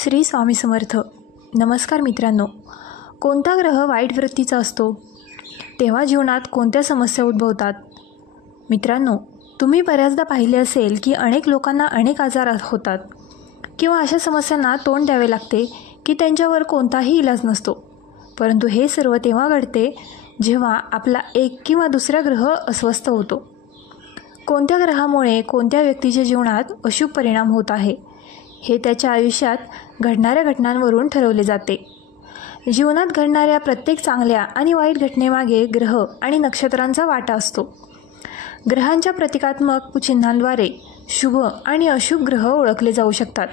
श्री स्वामी समर्थ. नमस्कार मित्रांनो. कोणता ग्रह वाईट वृत्तीचा असतो तेव्हा जीवनात कोणत्या समस्या उद्भवतात? मित्रांनो, तुम्ही बऱ्याचदा पाहिले असेल की अनेक लोकांना अनेक आजार होतात किंवा अशा समस्यांना तोंड द्यावे लागते की त्यांच्यावर कोणताही इलाज नसतो. परंतु हे सर्व तेव्हा घडते जेव्हा आपला एक किंवा दुसरा ग्रह अस्वस्थ होतो. कोणत्या ग्रहामुळे कोणत्या व्यक्तीच्या जीवनात अशुभ परिणाम होत आहे हे त्याच्या आयुष्यात घडणाऱ्या घटनांवरून ठरवले जाते. जीवनात घडणाऱ्या प्रत्येक चांगल्या आणि वाईट घटनेमागे ग्रह आणि नक्षत्रांचा वाटा असतो. ग्रहांच्या प्रतिकात्मक चिन्हांद्वारे शुभ आणि अशुभ ग्रह ओळखले जाऊ शकतात.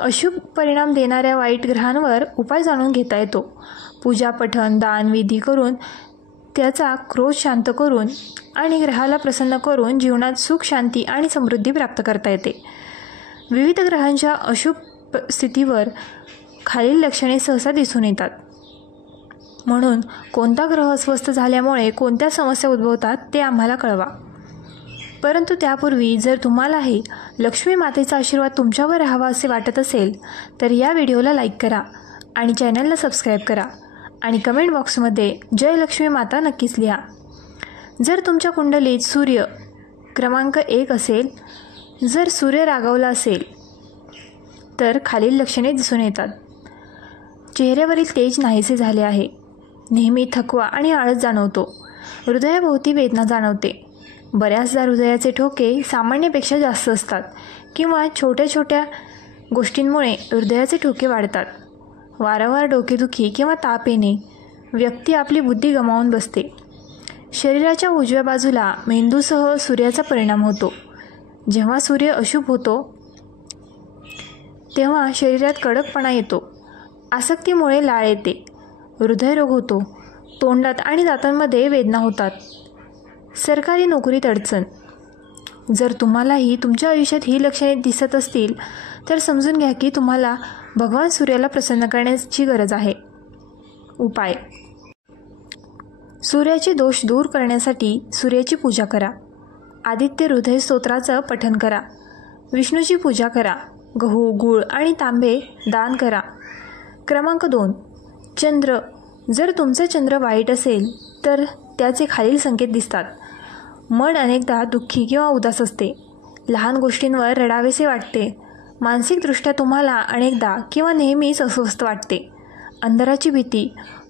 अशुभ परिणाम देणाऱ्या वाईट ग्रहांवर उपाय जाणून घेता येतो. पूजा, पठण, दान, विधी करून त्याचा क्रोध शांत करून आणि ग्रहाला प्रसन्न करून जीवनात सुख, शांती आणि समृद्धी प्राप्त करता येते. विविध ग्रहांच्या अशुभ स्थितीवर खालील लक्षणे सहसा दिसून येतात. म्हणून कोणता ग्रह अस्वस्थ झाल्यामुळे कोणत्या समस्या उद्भवतात ते आम्हाला कळवा. परंतु त्यापूर्वी जर तुम्हालाही लक्ष्मी मातेचा आशीर्वाद तुमच्यावर राहावा असे वाटत असेल तर या व्हिडिओला लाईक करा आणि चॅनलला सबस्क्राईब करा आणि कमेंट बॉक्समध्ये जय लक्ष्मी माता नक्कीच लिहा. जर तुमच्या कुंडलीत सूर्य क्रमांक 1 असेल, जर सूर्य रागावला असेल तर खालील लक्षणे दिसून येतात. चेहऱ्यावरील तेज नाहीसे झाले आहे. नेहमी थकवा आणि आळस जाणवतो. हृदयाभोवती वेदना जाणवते. बऱ्याचदा हृदयाचे ठोके सामान्यपेक्षा जास्त असतात किंवा छोट्या छोट्या गोष्टींमुळे हृदयाचे ठोके वाढतात. वारंवार डोकेदुखी किंवा ताप येणे. व्यक्ती आपली बुद्धी गमावून बसते. शरीराच्या उजव्या बाजूला मेंदूसह सूर्याचा परिणाम होतो. जेव्हा सूर्य अशुभ होतो तेव्हा शरीरात कडकपणा येतो. आसक्तीमुळे लाळ येते. हृदयरोग होतो. तोंडात आणि दातांमध्ये वेदना होतात. सरकारी नोकरीत अडचण. जर तुम्हालाही तुमच्या आयुष्यात ही लक्षणे दिसत असतील तर समजून घ्या की तुम्हाला भगवान सूर्याला प्रसन्न करण्याची गरज आहे. उपाय: सूर्याचे दोष दूर करण्यासाठी सूर्याची पूजा करा. आदित्य हृदय स्तोत्राचं पठण करा. विष्णूची पूजा करा. गहू, गूळ आणि तांबे दान करा. क्रमांक 2. चंद्र. जर तुमचा चंद्र वाईट असेल तर त्याचे खालील संकेत दिसतात. मन अनेकदा दुःखी किंवा उदास असते. लहान गोष्टींवर रडावेसे वाटते. मानसिकदृष्ट्या तुम्हाला अनेकदा किंवा नेहमीच अस्वस्थ वाटते. अंधाराची भीती.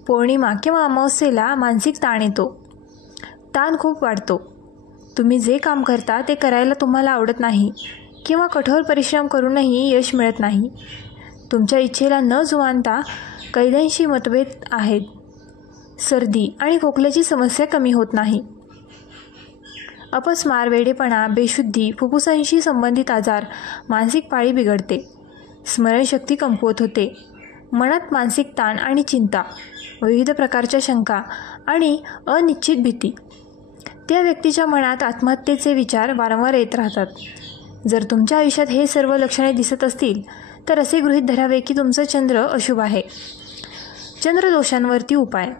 पौर्णिमा किंवा अमावस्येला मानसिक ताण येतो. ताण खूप वाढतो. तुम्ही जे काम करता ते करायला तुम्हाला आवडत नाही किंवा कठोर परिश्रम करूनही यश मिळत नाही. तुमच्या इच्छेला न जुमानता कैद्यांशी मतभेद आहेत. सर्दी आणि खोकल्याची समस्या कमी होत नाही. अपस्मार, वेडेपणा, बेशुद्धी, फुफ्फुसांशी संबंधित आजार, मानसिक पाळी बिघडते. स्मरणशक्ती कमकुवत होते. मनात मानसिक ताण आणि चिंता, विविध प्रकारच्या शंका आणि अनिश्चित भीती. त्या व्यक्तीच्या मनात आत्महत्येचे विचार वारंवार येत राहतात. जर तुमच्या आयुष्यात हे सर्व लक्षणे दिसत असतील तर असे गृहीत धरावे की तुमचा चंद्र अशुभ आहे. चंद्रदोषांवरती उपाय: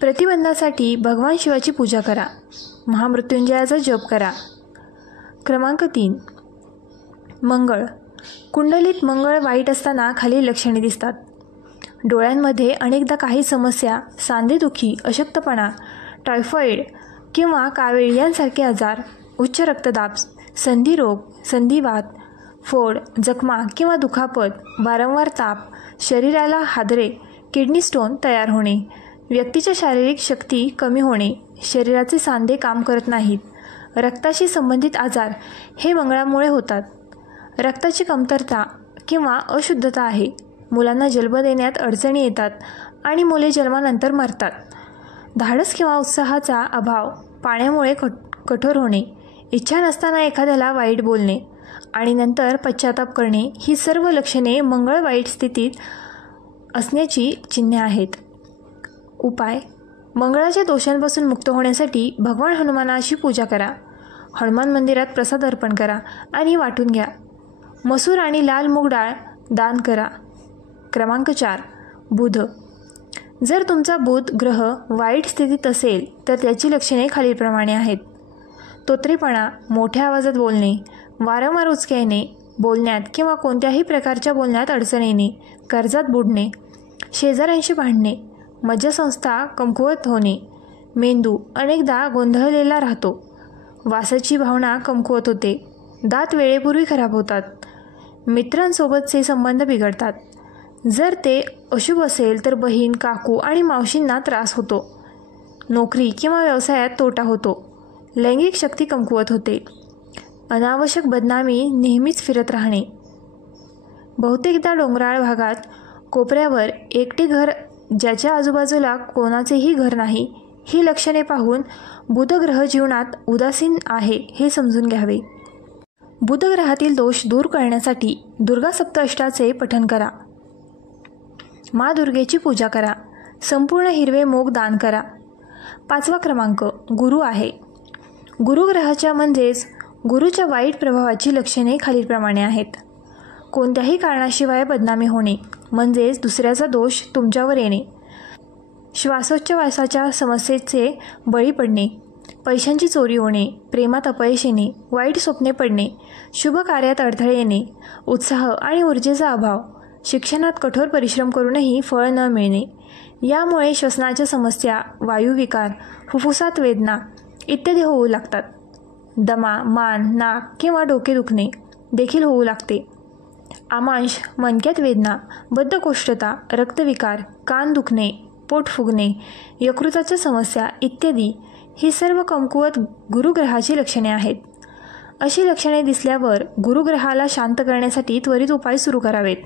प्रतिबंधासाठी भगवान शिवाची पूजा करा. महामृत्युंजयाचा जप करा. क्रमांक 3. मंगळ. कुंडलीत मंगळ वाईट असताना खालील लक्षणे दिसतात. डोळ्यांमध्ये अनेकदा काही समस्या, सांधेदुखी, अशक्तपणा, टायफॉइड किंवा कावीळ यांसारखे आजार, उच्च रक्तदाब, संधिरोग, संधिवात, फोड, जखमा किंवा दुखापत, वारंवार ताप, शरीराला हादरे, किडनी स्टोन तयार होणे, व्यक्तीच्या शारीरिक शक्ती कमी होणे, शरीराचे सांधे काम करत नाहीत, रक्ताशी संबंधित आजार हे मंगळामुळे होतात. रक्ताची कमतरता किंवा अशुद्धता आहे. मुलांना जन्म देण्यात अडचणी येतात आणि मुले जन्मानंतर मरतात. धाडस किंवा उत्साहाचा अभाव, पाण्यामुळे कठोर होणे, इच्छा नसताना एखाद्याला वाईट बोलणे आणि नंतर पश्चाताप करणे ही सर्व लक्षणे मंगळ वाईट स्थितीत असण्याची चिन्हे आहेत. उपाय: मंगळाच्या दोषांपासून मुक्त होण्यासाठी भगवान हनुमानाची पूजा करा. हनुमान मंदिरात प्रसाद अर्पण करा आणि वाटून घ्या. मसूर आणि लाल मूग डाळ दान करा. क्रमांक 4. बुध. जर तुमचा बुध ग्रह वाईट स्थितीत असेल तर त्याची लक्षणे खालीलप्रमाणे आहेत. तोत्रेपणा, मोठ्या आवाजात बोलणे, वारंवार उचके येणे, बोलण्यात किंवा कोणत्याही प्रकारच्या बोलण्यात अडचण येणे, कर्जात बुडणे, शेजाऱ्यांशी भांडणे, मज्जासंस्था कमकुवत होणे, मेंदू अनेकदा गोंधळलेला राहतो, वासाची भावना कमकुवत होते, दात वेळेपूर्वी खराब होतात, मित्रांसोबतचे संबंध बिघडतात. जर ते अशुभ असेल तर बहीण, काकू आणि मावशींना त्रास होतो, नोकरी किंवा व्यवसायात तोटा होतो, लैंगिक शक्ती कमकुवत होते, अनावश्यक बदनामी नेहमीच फिरत राहणे. बहुतेकदा डोंगराळ भागात कोपऱ्यावर एकटे घर, ज्याच्या आजूबाजूला कोणाचेही घर नाही, ही लक्षणे पाहून बुधग्रह जीवनात उदासीन आहे हे समजून घ्यावे. बुधग्रहातील दोष दूर करण्यासाठी दुर्गा सप्तअष्टाचे पठण करा. माँ दुर्गेची पूजा करा. संपूर्ण हिरवे मूग दान करा. 5वा क्रमांक गुरु आहे. गुरुग्रहाच्या म्हणजेच गुरुच्या वाईट प्रभावाची लक्षणे खालीलप्रमाणे आहेत. कोणत्याही कारणाशिवाय बदनामी होणे, म्हणजेच दुसऱ्याचा दोष तुमच्यावर येणे, श्वासोच्छवासाच्या समस्येचे बळी पडणे, पैशांची चोरी होणे, प्रेमात अपयश येणे, वाईट स्वप्ने पडणे, शुभ कार्यात अडथळे येणे, उत्साह आणि ऊर्जेचा अभाव, शिक्षणात कठोर परिश्रम करूनही फळ न मिळणे, यामुळे श्वसनाच्या समस्या, वायुविकार, फुफ्फुसात वेदना इत्यादी होऊ लागतात. दमा, मान, नाक किंवा डोके दुखणे देखील होऊ लागते. आमांश, मणक्यात वेदना, बद्धकोष्ठता, रक्तविकार, कान दुखणे, पोट फुगणे, यकृताच्या समस्या इत्यादी ही सर्व कमकुवत गुरुग्रहाची लक्षणे आहेत. अशी लक्षणे दिसल्यावर गुरुग्रहाला शांत करण्यासाठी त्वरित उपाय सुरू करावेत.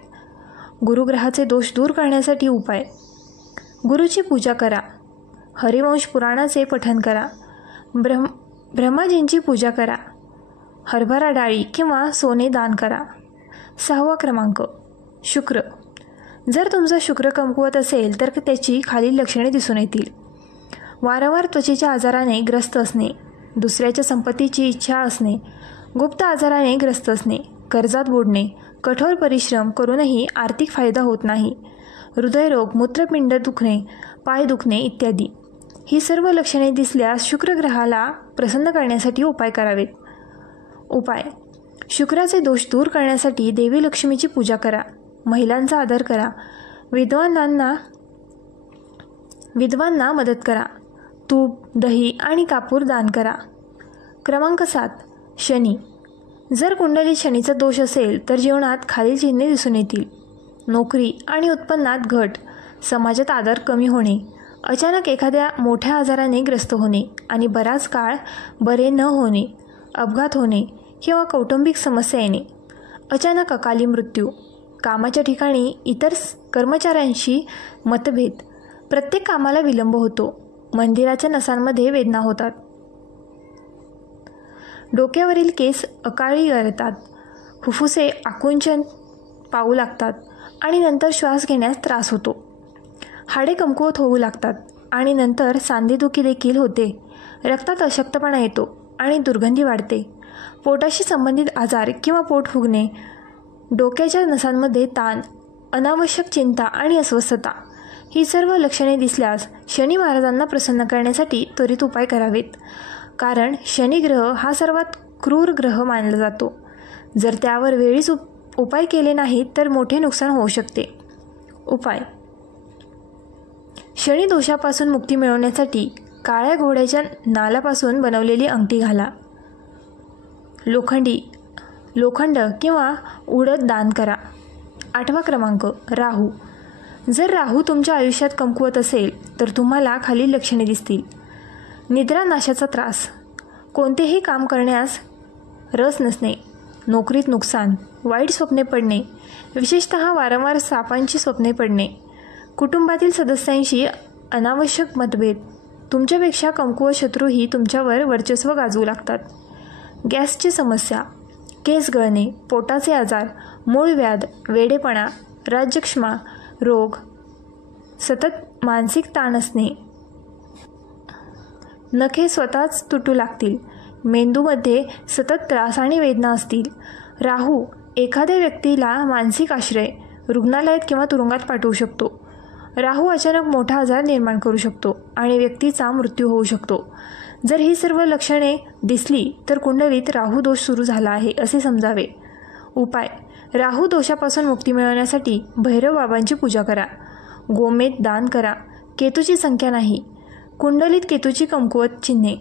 गुरुग्रहाचे दोष दूर करण्यासाठी उपाय: गुरुची पूजा करा. हरिवंश पुराणाचे पठण करा. ब्रह्माजींची पूजा करा. हरभरा डाळी किंवा सोने दान करा. 6वा क्रमांक शुक्र. जर तुमचा शुक्र कमकुवत असेल तर त्याची खालील लक्षणे दिसून येतील: वारंवार त्वचेच्या आजाराने ग्रस्त असणे, दुसऱ्याच्या संपत्तीची इच्छा असणे, गुप्त आजाराने ग्रस्त असणे, कर्जात बुडणे, कठोर परिश्रम करूनही आर्थिक फायदा होत नाही, हृदयरोग, मूत्रपिंड दुखणे, पाय दुखणे इत्यादी. ही सर्व लक्षणे दिसल्यास शुक्रग्रहाला प्रसन्न करण्यासाठी उपाय करावेत. उपाय: शुक्राचे दोष दूर करण्यासाठी देवी लक्ष्मीची पूजा करा. महिलांचा आदर करा. विधवांना मदत करा. तूप, दही आणि कापूर दान करा. क्रमांक 7 शनी. जर कुंडलीत शनीचा दोष असेल तर जीवनात खालील चिन्हे दिसून येतील: नोकरी आणि उत्पन्नात घट, समाजात आदर कमी होणे, अचानक एखाद्या मोठ्या आजाराने ग्रस्त होणे आणि बराच काळ बरे न होणे, अपघात होणे किंवा कौटुंबिक समस्या येणे, अचानक अकाली मृत्यू, कामाच्या ठिकाणी इतर कर्मचाऱ्यांशी मतभेद, प्रत्येक कामाला विलंब होतो, मंदिराच्या नसांमध्ये वेदना होतात, डोक्यावरील केस अकाळी गळतात, फुफ्फुसे आकुंचन पाहू लागतात आणि नंतर श्वास घेण्यास त्रास होतो, हाडे कमकुवत होऊ लागतात आणि नंतर सांधेदुखी देखील होते, रक्तात अशक्तपणा येतो आणि दुर्गंधी वाढते, पोटाशी संबंधित आजार किंवा पोट फुगणे, डोक्याच्या नसांमध्ये ताण, अनावश्यक चिंता आणि अस्वस्थता ही सर्व लक्षणे दिसल्यास शनी महाराजांना प्रसन्न करण्यासाठी त्वरित उपाय करावेत. कारण शनिग्रह हा सर्वात क्रूर ग्रह मानला जातो. जर त्यावर वेळीच उपाय केले नाहीत तर मोठे नुकसान होऊ शकते. उपाय: शनी दोषापासून मुक्ती मिळवण्यासाठी काळ्या घोड्याच्या नालापासून बनवलेली अंगठी घाला. लोखंड किंवा उडद दान करा. 8वा क्रमांक राहू. जर राहू तुमच्या आयुष्यात कमकुवत असेल तर तुम्हाला खालील लक्षणे दिसतील: निद्रा नाशाचा त्रास, कोणतेही काम करण्यास रस नसणे, नोकरीत नुकसान, वाईट स्वप्ने पडणे, विशेषतः वारंवार सापांची स्वप्ने पडणे, कुटुंबातील सदस्यांशी अनावश्यक मतभेद, तुमच्यापेक्षा कमकुवत शत्रूही तुमच्यावर वर्चस्व गाजवू लागतात, गॅसची समस्या, केस गळणे, पोटाचे आजार, मूळव्याध, वेडेपणा, राज्यक्षमा, रोग, सतत मानसिक ताण असणे, नखे स्वतःच तुटू लागतील, मेंदूमध्ये सतत त्रास आणि वेदना असतील. राहू एखाद्या व्यक्तीला मानसिक आश्रय, रुग्णालयात किंवा तुरुंगात पाठवू शकतो. राहू अचानक मोठा आजार निर्माण करू शकतो आणि व्यक्तीचा मृत्यू होऊ शकतो. जर ही सर्व लक्षणे दिसली तर कुंडलीत राहू दोष सुरू झाला आहे असे समजावे. उपाय: राहू दोषापासून मुक्ती मिळवण्यासाठी भैरव बाबांची पूजा करा. गोमेध दान करा. केतूची संख्या नाही. कुंडलीत केतूची कमकुवत चिन्हे.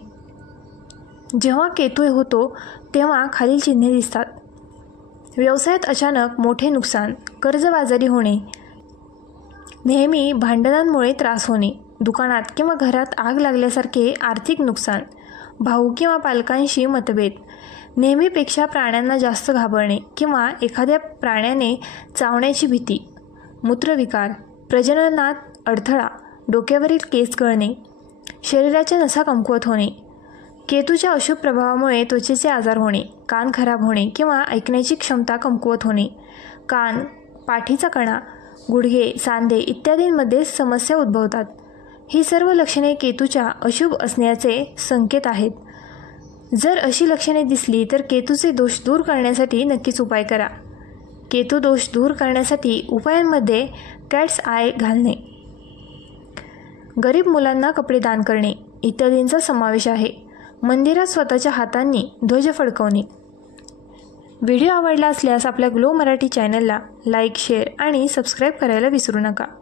जेव्हा केतू होतो तेव्हा खालील चिन्हे दिसतात: व्यवसायात अचानक मोठे नुकसान, कर्जबाजारी होणे, नेहमी भांडणांमुळे त्रास होणे, दुकानात किंवा घरात आग लागल्यासारखे आर्थिक नुकसान, भाऊ किंवा पालकांशी मतभेद, नेहमीपेक्षा प्राण्यांना जास्त घाबरणे किंवा एखाद्या प्राण्याने चावण्याची भीती, मूत्रविकार, प्रजननात अडथळा, डोक्यावरील केस गळणे, शरीराच्या नसा कमकुवत होणे, केतूच्या अशुभ प्रभावामुळे त्वचेचे आजार होणे, कान खराब होणे किंवा ऐकण्याची क्षमता कमकुवत होणे, कान, पाठीचा कणा, गुडघे, सांधे इत्यादींमध्ये समस्या उद्भवतात. ही सर्व लक्षणे केतूच्या अशुभ असण्याचे संकेत आहेत. जर अशी लक्षणे दिसली तर केतूचे दोष दूर करण्यासाठी नक्कीच उपाय करा. केतू दोष दूर करण्यासाठी उपायांमध्ये कॅट्स आय घालणे, गरीब मुलांना कपडे दान करणे इत्यादींचा समावेश आहे. मंदिरात स्वतःच्या हातांनी ध्वज फडकवणे. व्हिडिओ आवडला असल्यास आपल्या ग्लो मराठी चॅनलला लाईक, शेअर आणि सबस्क्राईब करायला विसरू नका.